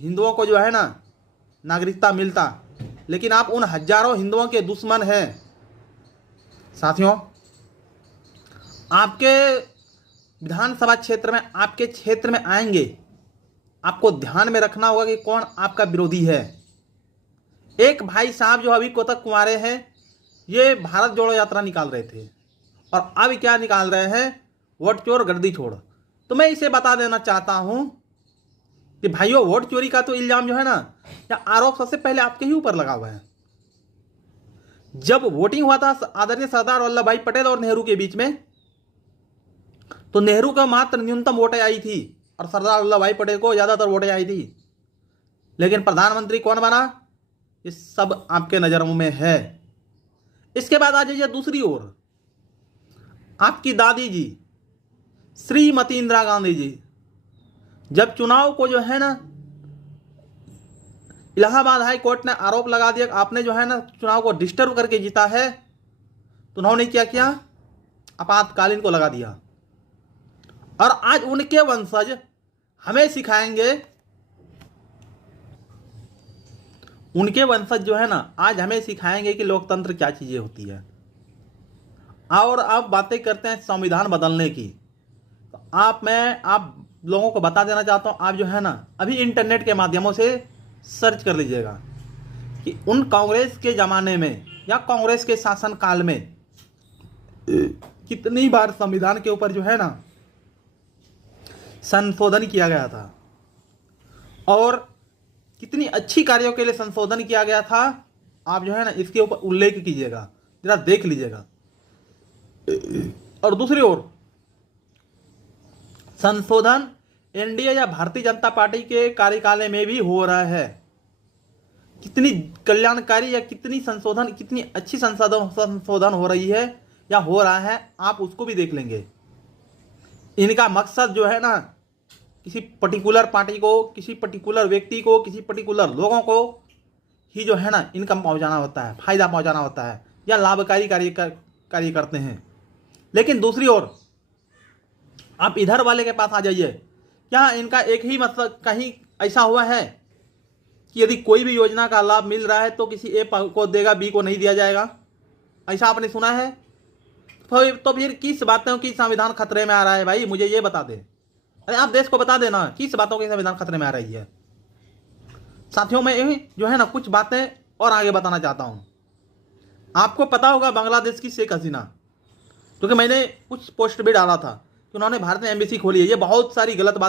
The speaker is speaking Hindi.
हिंदुओं को जो है ना नागरिकता मिलता, लेकिन आप उन हजारों हिंदुओं के दुश्मन हैं। साथियों, आपके विधानसभा क्षेत्र में, आपके क्षेत्र में आएंगे, आपको ध्यान में रखना होगा कि कौन आपका विरोधी है। एक भाई साहब जो अभी कोतक कुंवारे हैं, ये भारत जोड़ो यात्रा निकाल रहे थे और अब क्या निकाल रहे हैं, वोट चोर गर्दी छोड़। तो मैं इसे बता देना चाहता हूं कि भाइयों, वोट चोरी का तो इल्जाम जो है ना, या आरोप सबसे पहले आपके ही ऊपर लगा हुआ है। जब वोटिंग हुआ था आदरणीय सरदार वल्लभ भाई पटेल और नेहरू के बीच में, तो नेहरू को मात्र न्यूनतम वोटें आई थी और सरदार वल्लभ भाई पटेल को ज्यादातर वोटें आई थी। लेकिन प्रधानमंत्री कौन बना, ये सब आपके नजरों में है। इसके बाद आ जाइए दूसरी ओर, आपकी दादी जी श्रीमती इंदिरा गांधी जी, जब चुनाव को जो है ना इलाहाबाद हाई कोर्ट ने आरोप लगा दिया कि आपने जो है ना चुनाव को डिस्टर्ब करके जीता है, तो उन्होंने क्या किया, आपातकालीन को लगा दिया। और आज उनके वंशज हमें सिखाएंगे, उनके वंशज जो है ना आज हमें सिखाएंगे कि लोकतंत्र क्या चीजें होती है। और आप बातें करते हैं संविधान बदलने की, तो आप लोगों को बता देना चाहता हूं, आप जो है ना अभी इंटरनेट के माध्यमों से सर्च कर लीजिएगा कि उन कांग्रेस के जमाने में या कांग्रेस के शासन काल में कितनी बार संविधान के ऊपर जो है ना संशोधन किया गया था और कितनी अच्छी कार्यों के लिए संशोधन किया गया था। आप जो है ना इसके ऊपर उल्लेख कीजिएगा, जरा देख लीजिएगा। और दूसरी ओर संशोधन एनडीए या भारतीय जनता पार्टी के कार्यकाल में भी हो रहा है। कितनी कल्याणकारी या कितनी संशोधन, कितनी अच्छी संशोधन हो रही है या हो रहा है, आप उसको भी देख लेंगे। इनका मकसद जो है ना किसी पर्टिकुलर पार्टी को, किसी पर्टिकुलर व्यक्ति को, किसी पर्टिकुलर लोगों को ही जो है ना इनकम पहुंचाना होता है, फायदा पहुंचाना होता है या लाभकारी कार्य करते हैं। लेकिन दूसरी ओर आप इधर वाले के पास आ जाइए, क्या इनका एक ही मतलब कहीं ऐसा हुआ है कि यदि कोई भी योजना का लाभ मिल रहा है तो किसी ए को देगा, बी को नहीं दिया जाएगा? ऐसा आपने सुना है? तो फिर किस बातों की संविधान खतरे में आ रहा है भाई, मुझे ये बता दे। अरे आप देश को बता देना किस बातों की संविधान खतरे में आ रही है। साथियों, मैं जो है ना कुछ बातें और आगे बताना चाहता हूं। आपको पता होगा बांग्लादेश की शेख हसीना, क्योंकि मैंने कुछ पोस्ट भी डाला था कि उन्होंने भारत में एम्बेसी खोली है। ये बहुत सारी गलत बात